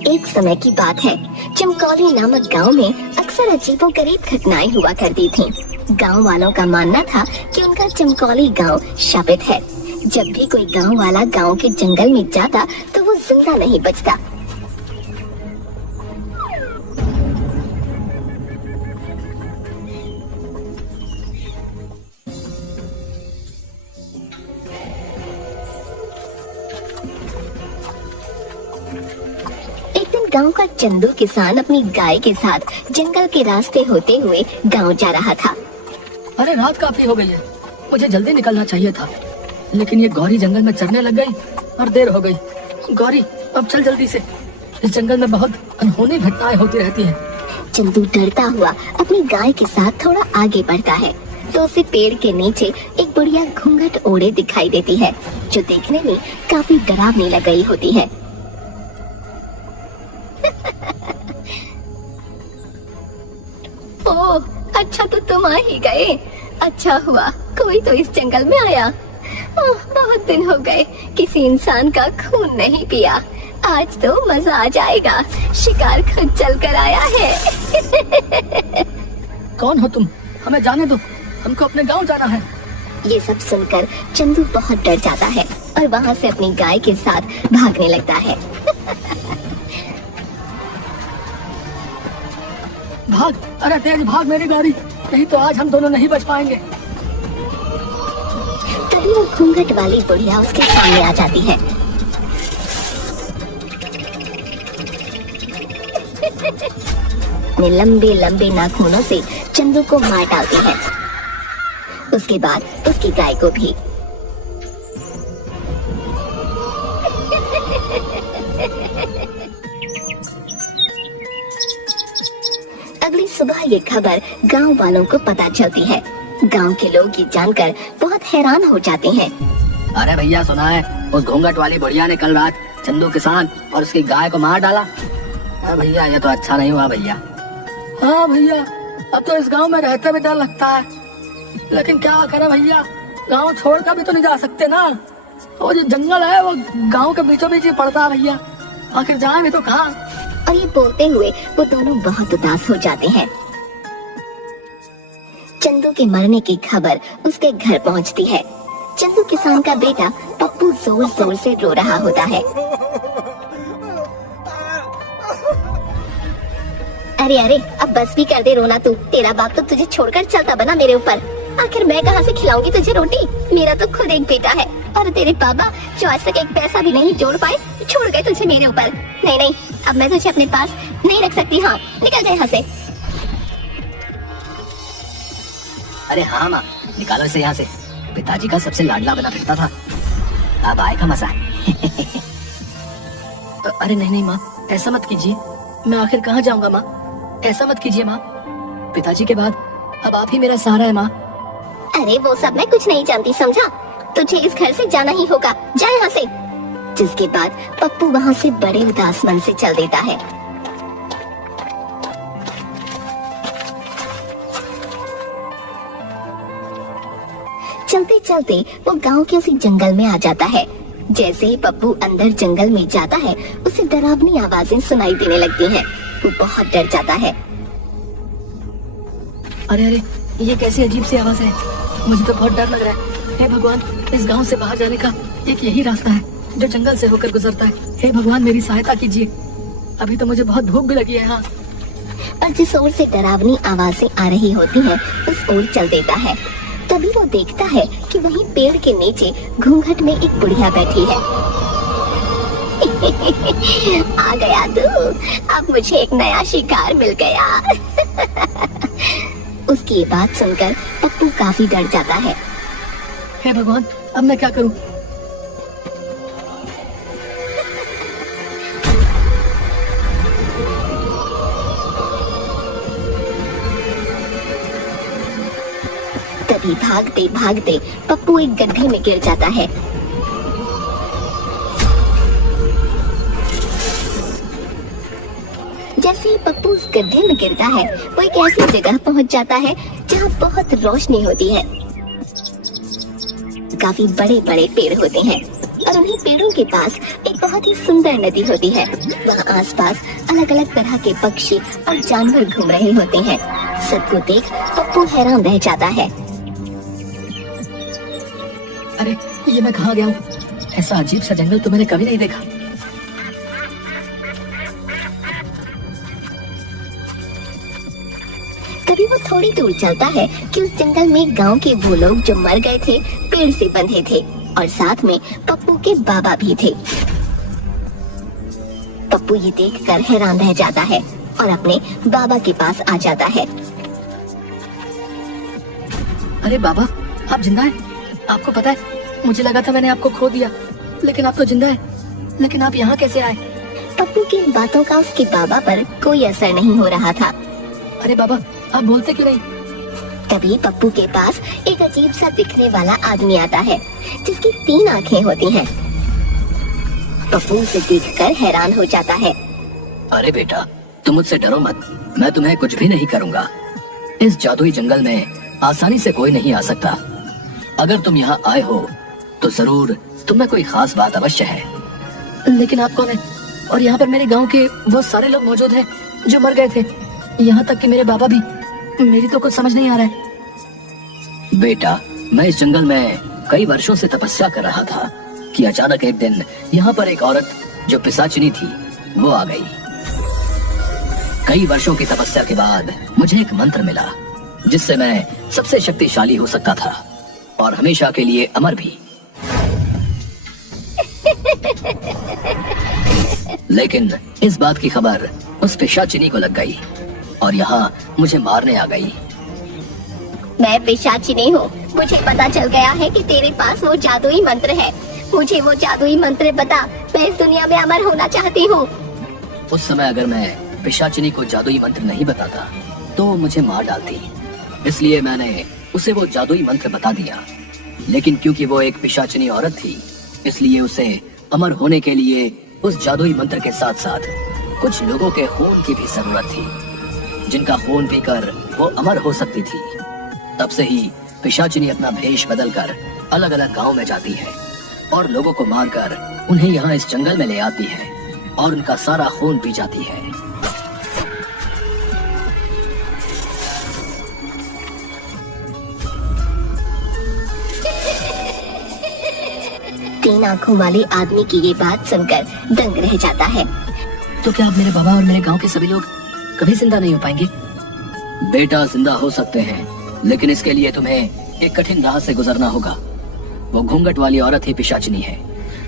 एक समय की बात है, चमकौली नामक गांव में अक्सर अजीबोगरीब घटनाएं हुआ करती थीं। गांव वालों का मानना था कि उनका चमकौली गांव शापित है। जब भी कोई गांव वाला गांव के जंगल में जाता तो वो जिंदा नहीं बचता। गांव का चंदू किसान अपनी गाय के साथ जंगल के रास्ते होते हुए गांव जा रहा था। अरे रात काफी हो गई है, मुझे जल्दी निकलना चाहिए था, लेकिन ये गौरी जंगल में चरने लग गई और देर हो गई। गौरी अब चल जल्दी से, इस जंगल में बहुत अनहोनी घटनाएं होती रहती हैं। चंदू डरता हुआ अपनी गाय के साथ थोड़ा आगे बढ़ता है तो उसे पेड़ के नीचे एक बुढ़िया घूंघट ओढ़े दिखाई देती है, जो देखने में काफी डरावनी लग रही होती है। ओह, अच्छा तो तुम आ ही गए। अच्छा हुआ कोई तो इस जंगल में आया। ओह, बहुत दिन हो गए किसी इंसान का खून नहीं पिया। आज तो मजा आ जाएगा, शिकार खुद चल कर आया है। कौन हो तुम? हमें जाने दो, हमको अपने गांव जाना है। ये सब सुनकर चंदू बहुत डर जाता है और वहाँ से अपनी गाय के साथ भागने लगता है। भाग, अरे तेज भाग मेरी गाड़ी, नहीं तो आज हम दोनों नहीं बच पाएंगे। तभी वो घूंघट वाली बुढ़िया उसके सामने आ जाती है। अपने लंबे लंबे नाखूनों से चंदू को मार डालती है, उसके बाद उसकी गाय को भी। अगली सुबह ये खबर गांव वालों को पता चलती है। गांव के लोग ये जानकर बहुत हैरान हो जाते हैं। अरे भैया सुना है, उस घूंघट वाली बुढ़िया ने कल रात चंदू किसान और उसकी गाय को मार डाला। भैया ये तो अच्छा नहीं हुआ भैया। हाँ भैया, अब तो इस गांव में रहते भी डर लगता है, लेकिन क्या करें भैया, गांव छोड़कर भी तो नहीं जा सकते ना। वो जो जंगल है वो गांव के बीचों बीच ही पड़ता है भैया, आखिर जाए भी तो कहाँ। और ये बोलते हुए वो दोनों बहुत उदास हो जाते हैं। चंदू के मरने की खबर उसके घर पहुंचती है। चंदू किसान का बेटा पप्पू जोर जोर से रो रहा होता है। अरे अरे, अब बस भी कर दे रोना तू। तेरा बाप तो तुझे छोड़कर चलता बना मेरे ऊपर। आखिर मैं कहाँ से खिलाऊंगी तुझे रोटी? मेरा तो खुद एक बेटा है और तेरे बाबा जो आज तक एक पैसा भी नहीं जोड़ पाए छोड़ गए तुझे मेरे ऊपर। नहीं नहीं, अब मैं तुझे अपने पास नहीं रख सकती। हाँ, निकल जाए यहाँ से। अरे हाँ माँ, निकालो इसे यहाँ से। पिताजी का सबसे लाडला बना फिरता था, अब आएगा मजा। अरे नहीं नहीं माँ, ऐसा मत कीजिए, मैं आखिर कहाँ जाऊंगा माँ? ऐसा मत कीजिए माँ, पिताजी के बाद अब आप ही मेरा सहारा है माँ। अरे वो सब मैं कुछ नहीं जानती, समझा? तुझे इस घर से जाना ही होगा, जा यहाँ से। जिसके बाद पप्पू वहाँ से बड़े उदास मन से चल देता है। चलते चलते वो गांव के उसी जंगल में आ जाता है। जैसे ही पप्पू अंदर जंगल में जाता है, उसे डरावनी आवाजें सुनाई देने लगती हैं। वो बहुत डर जाता है। अरे अरे, ये कैसी अजीब सी आवाज है, मुझे तो बहुत डर लग रहा है। हे भगवान, इस गांव से बाहर जाने का एक यही रास्ता है जो जंगल से होकर गुजरता है। हे भगवान मेरी सहायता कीजिए, अभी तो मुझे बहुत भूख भी लगी है। हाँ, और जिस ओर से डरावनी आवाजें आ रही होती हैं, उस ओर चल देता है। तभी वो देखता है कि वहीं पेड़ के नीचे घूंघट में एक बुढ़िया बैठी है। आ गया तू, अब मुझे एक नया शिकार मिल गया। उसकी ये बात सुनकर पप्पू काफी डर जाता है। हे भगवान, अब मैं क्या करूं? तभी भागते भागते पप्पू एक गड्ढे में गिर जाता है। जैसे ही पप्पू उस गड्ढे में गिरता है, वो एक ऐसी जगह पहुंच जाता है जहाँ बहुत रोशनी होती है। काफी बड़े बड़े पेड़ होते हैं और उन्हीं पेड़ों के पास एक बहुत ही सुंदर नदी होती है। वहाँ आसपास अलग अलग तरह के पक्षी और जानवर घूम रहे होते हैं। सबको देख पप्पू हैरान रह जाता है। अरे ये मैं कहाँ गया हूँ? ऐसा अजीब सा जंगल तो मैंने कभी नहीं देखा। कभी वो थोड़ी दूर चलता है कि उस जंगल में गांव के वो लोग जो मर गए थे पेड़ से बंधे थे, और साथ में पप्पू के बाबा भी थे। पप्पू ये देखकर हैरान रह जाता है और अपने बाबा के पास आ जाता है। अरे बाबा, आप जिंदा हैं? आपको पता है, मुझे लगा था मैंने आपको खो दिया, लेकिन आप तो जिंदा हैं। लेकिन आप यहाँ कैसे आए? पप्पू की इन बातों का उसके बाबा पर कोई असर नहीं हो रहा था। अरे बाबा, आप बोलते क्यों नहीं? तभी पप्पू के पास एक अजीब सा दिखने वाला आदमी आता है जिसकी 3 आंखें होती हैं। पप्पू उसे देखकर हैरान हो जाता है। अरे बेटा, तुम मुझसे डरो मत, मैं तुम्हें कुछ भी नहीं करूँगा। इस जादुई जंगल में आसानी से कोई नहीं आ सकता। अगर तुम यहाँ आए हो तो जरूर तुम्हें कोई खास बात अवश्य है। लेकिन आप कौन है? और यहाँ पर मेरे गांव के वो सारे लोग मौजूद हैं जो मर गए थे, यहाँ तक कि मेरे बाबा भी। मेरी तो कुछ समझ नहीं आ रहा है। बेटा, मैं इस जंगल में कई वर्षों से तपस्या कर रहा था कि अचानक एक दिन यहाँ पर एक औरत जो पिशाचिनी थी वो आ गई। कई वर्षों की तपस्या के बाद मुझे एक मंत्र मिला जिससे मैं सबसे शक्तिशाली हो सकता था और हमेशा के लिए अमर भी। लेकिन इस बात की खबर उस पिशाचिनी को लग गई और यहाँ मुझे मारने आ गई। मैं पिशाचिनी हूँ। मुझे पता चल गया है कि तेरे पास वो जादुई मंत्र है। मुझे वो जादुई मंत्र बता, मैं इस दुनिया में अमर होना चाहती हूँ। उस समय अगर मैं पिशाचिनी को जादुई मंत्र नहीं बताता तो वो मुझे मार डालती, इसलिए मैंने उसे वो जादुई मंत्र बता दिया। लेकिन क्योंकि वो एक पिशाचिनी औरत थी, इसलिए उसे अमर होने के लिए उस जादुई मंत्र के साथ साथ कुछ लोगों के खून की भी जरूरत थी, जिनका खून पीकर वो अमर हो सकती थी। तब से ही पिशाचिनी अपना भेष बदलकर अलग अलग गांव में जाती है और लोगों को मारकर उन्हें यहाँ इस जंगल में ले आती है और उनका सारा खून पी जाती है। तीन आंखों वाले आदमी की ये बात सुनकर दंग रह जाता है। तो क्या अब मेरे बाबा और मेरे गांव के सभी लोग कभी जिंदा नहीं हो पाएंगे? बेटा, जिंदा हो सकते हैं, लेकिन इसके लिए तुम्हें एक कठिन राह से गुजरना होगा। वो घूंघट वाली औरत ही पिशाचिनी है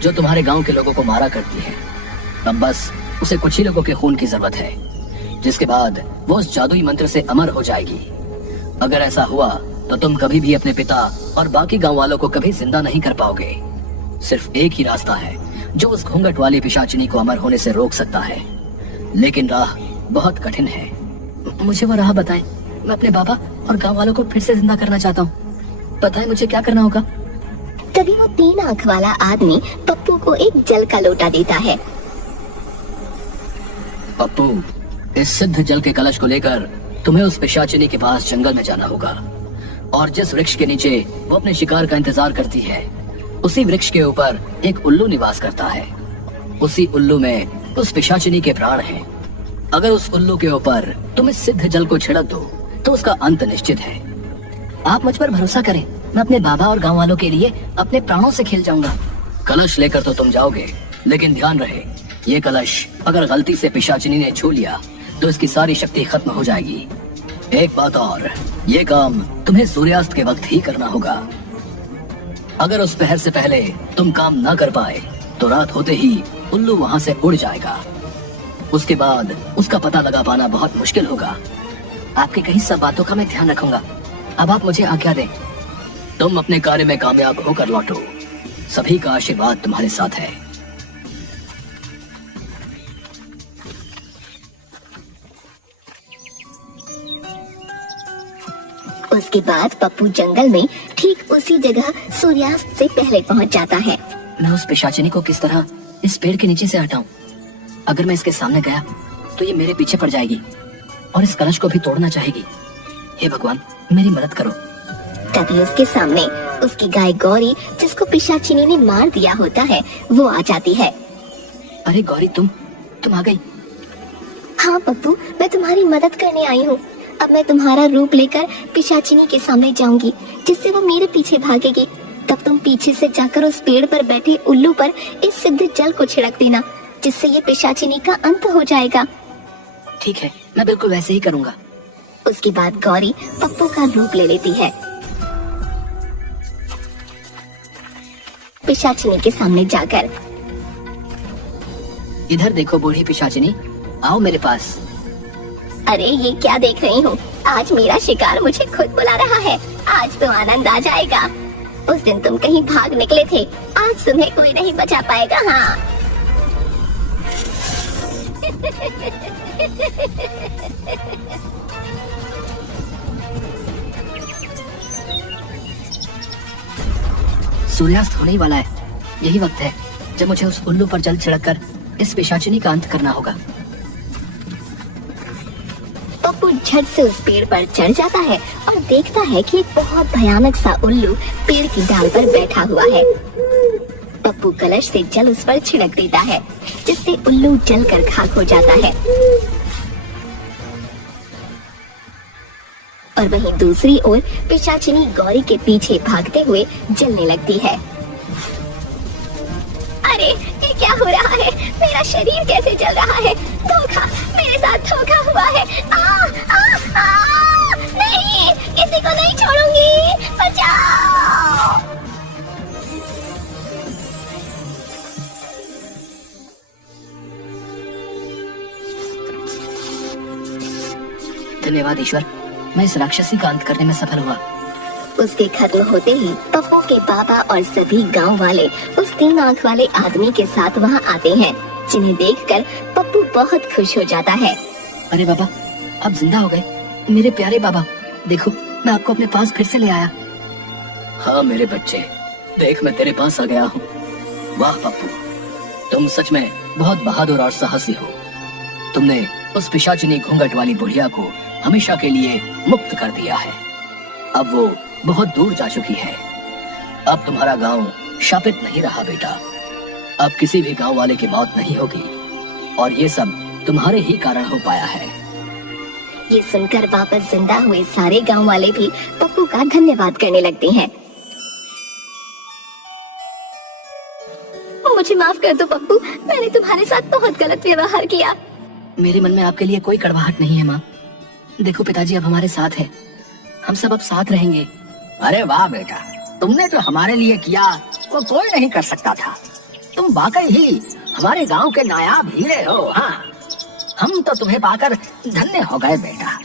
जो तुम्हारे गांव के लोगों को मारा करती है। अब बस उसे कुछ ही लोगों के खून की जरूरत है, जिसके बाद वो उस जादुई मंत्र से अमर हो जाएगी। अगर ऐसा हुआ तो तुम कभी भी अपने पिता और बाकी गांव वालों को कभी जिंदा नहीं कर पाओगे। सिर्फ एक ही रास्ता है जो उस घूंघट वाली पिशाचिनी को अमर होने से रोक सकता है, लेकिन राह बहुत कठिन है। मुझे वो राह बताएं। मैं अपने बाबा और गांव वालों को फिर से जिंदा करना चाहता हूँ। बताएं मुझे क्या करना होगा। तभी वो 3 आंख वाला आदमी पप्पू को एक जल का लोटा देता है। पप्पू, इस सिद्ध जल के कलश को लेकर तुम्हें उस पिशाचिनी के पास जंगल में जाना होगा, और जिस वृक्ष के नीचे वो अपने शिकार का इंतजार करती है, उसी वृक्ष के ऊपर एक उल्लू निवास करता है। उसी उल्लू में उस पिशाचिनी के प्राण हैं। अगर उस उल्लू के ऊपर तुम इस सिद्ध जल को छिड़क दो तो उसका अंत निश्चित है। आप मुझ पर भरोसा करें, मैं अपने बाबा और गांव वालों के लिए अपने प्राणों से खेल जाऊंगा। कलश लेकर तो तुम जाओगे, लेकिन ध्यान रहे, ये कलश अगर गलती से पिशाचिनी ने छू लिया तो इसकी सारी शक्ति खत्म हो जाएगी। एक बात और, ये काम तुम्हें सूर्यास्त के वक्त ही करना होगा। अगर उस पहर से पहले तुम काम ना कर पाए तो रात होते ही उल्लू वहाँ से उड़ जाएगा। उसके बाद उसका पता लगा पाना बहुत मुश्किल होगा। आपकी कही सब बातों का मैं ध्यान रखूंगा। अब आप मुझे आज्ञा दें। तुम अपने कार्य में कामयाब होकर लौटो। सभी का आशीर्वाद तुम्हारे साथ है। उसके बाद पप्पू जंगल में ठीक उसी जगह सूर्यास्त से पहले पहुंच जाता है। मैं उस पिशाचिनी को किस तरह इस पेड़ के नीचे से हटाऊं? अगर मैं इसके सामने गया तो ये मेरे पीछे पड़ जाएगी और इस कलश को भी तोड़ना चाहेगी। हे भगवान, मेरी मदद करो। तभी उसके सामने उसकी गाय गौरी, जिसको पिशाचिनी ने मार दिया होता है, वो आ जाती है। अरे गौरी, तुम आ गई। हाँ पप्पू, मैं तुम्हारी मदद करने आई हूँ। अब मैं तुम्हारा रूप लेकर पिशाचिनी के सामने जाऊंगी, जिससे वो मेरे पीछे भागेगी। तब तुम पीछे से जाकर उस पेड़ पर बैठे उल्लू पर इस सिद्ध जल को छिड़क देना, जिससे ये पिशाचिनी का अंत हो जाएगा। ठीक है, मैं बिल्कुल वैसे ही करूँगा। उसके बाद गौरी पप्पू का रूप ले लेती है। पिशाचिनी के सामने जाकर, इधर देखो बूढ़ी पिशाचिनी, आओ मेरे पास। अरे ये क्या देख रही हूँ? आज मेरा शिकार मुझे खुद बुला रहा है। आज तो आनंद आ जाएगा। उस दिन तुम कहीं भाग निकले थे, आज तुम्हें कोई नहीं बचा पाएगा। हाँ सूर्यास्त होने ही वाला है। यही वक्त है जब मुझे उस उल्लू पर जल छिड़ककर इस पिशाचिनी का अंत करना होगा। पप्पू झट से उस पेड़ पर चढ़ जाता है और देखता है कि एक बहुत भयानक सा उल्लू पेड़ की डाल पर बैठा हुआ है। पप्पू कलश से जल उस पर छिड़क देता है, जिससे उल्लू जलकर खाक हो जाता है। और वहीं दूसरी ओर पिशाचिनी गौरी के पीछे भागते हुए जलने लगती है। अरे ये क्या हो रहा है? मेरा शरीर कैसे जल रहा है? धोखा, मेरे साथ धोखा हुआ है। नहीं, किसी को नहीं छोड़ूंगी। बचाओ। धन्यवाद ईश्वर, मैं इस राक्षसी का अंत करने में सफल हुआ। उसके खत्म होते ही पप्पू के पापा और सभी गांव वाले उस 3 आंख वाले आदमी के साथ वहां आते हैं, जिन्हें देखकर पप्पू बहुत खुश हो जाता है। अरे बाबा, आप जिंदा हो गए। मेरे प्यारे बाबा, देखो मैं आपको अपने पास फिर से ले आया। हाँ मेरे बच्चे, देख मैं तेरे पास आ गया हूँ। वाह पप्पू, तुम सच में बहुत बहादुर और साहसी हो। तुमने उस पिशाचिनी घूंघट वाली बुढ़िया को हमेशा के लिए मुक्त कर दिया है। अब वो बहुत दूर जा चुकी है। अब तुम्हारा गांव शापित नहीं रहा बेटा। अब किसी भी गांव वाले की मौत नहीं होगी, और ये सब तुम्हारे ही कारण हो पाया है। ये सुनकर वापस जिंदा हुए सारे गांव वाले भी पप्पू का धन्यवाद करने लगते हैं। मुझे माफ कर दो पप्पू, मैंने तुम्हारे साथ बहुत गलत व्यवहार किया। मेरे मन में आपके लिए कोई कड़वाहट नहीं है माँ। देखो पिताजी अब हमारे साथ हैं, हम सब अब साथ रहेंगे। अरे वाह बेटा, तुमने जो हमारे लिए किया वो कोई नहीं कर सकता था। तुम वाकई ही हमारे गांव के नायाब हीरे हो। हाँ, हम तो तुम्हें पाकर धन्य हो गए बेटा।